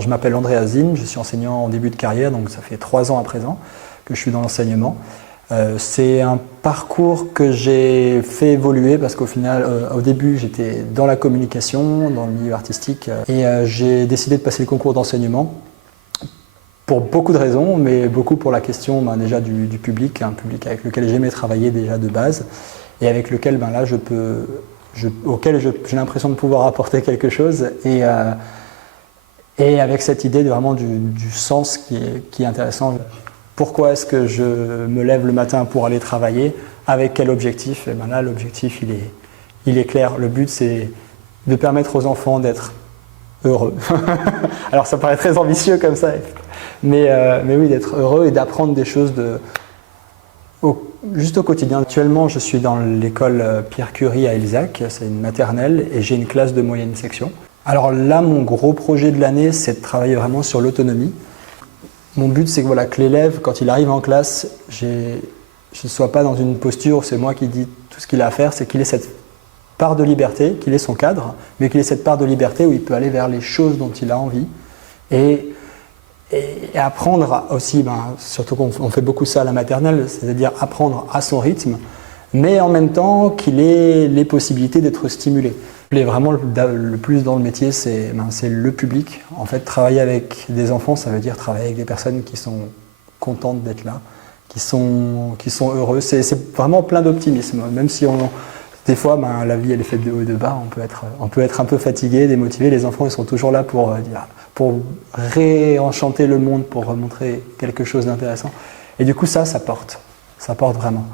Je m'appelle André Azine, je suis enseignant en début de carrière, donc ça fait 3 ans à présent que je suis dans l'enseignement. C'est un parcours que j'ai fait évoluer parce qu'au final, au début, j'étais dans la communication, dans le milieu artistique, et j'ai décidé de passer le concours d'enseignement pour beaucoup de raisons, mais beaucoup pour la question déjà du public, un public avec lequel j'aimais travailler déjà de base et avec lequel là, auquel j'ai l'impression de pouvoir apporter quelque chose. Et avec cette idée vraiment du sens qui est intéressant. Pourquoi est-ce que je me lève le matin pour aller travailler? Avec quel objectif? Et là, l'objectif, il est clair. Le but, c'est de permettre aux enfants d'être heureux. Alors, ça paraît très ambitieux comme ça, mais oui, d'être heureux et d'apprendre des choses juste au quotidien. Actuellement, je suis dans l'école Pierre Curie à Elzac, c'est une maternelle, et j'ai une classe de moyenne section. Alors là, mon gros projet de l'année, c'est de travailler vraiment sur l'autonomie. Mon but, c'est que l'élève, quand il arrive en classe, je ne sois pas dans une posture où c'est moi qui dis tout ce qu'il a à faire, c'est qu'il ait cette part de liberté, qu'il ait son cadre, mais qu'il ait cette part de liberté où il peut aller vers les choses dont il a envie. Et apprendre aussi, surtout qu'on fait beaucoup ça à la maternelle, c'est-à-dire apprendre à son rythme, mais en même temps qu'il ait les possibilités d'être stimulé. Vraiment, le plus dans le métier, c'est le public. En fait, travailler avec des enfants, ça veut dire travailler avec des personnes qui sont contentes d'être là, qui sont heureux. C'est vraiment plein d'optimisme. Même si des fois, la vie, elle est faite de haut et de bas, on peut être un peu fatigué, démotivé. Les enfants, ils sont toujours là pour réenchanter le monde, pour montrer quelque chose d'intéressant. Et du coup, ça porte vraiment.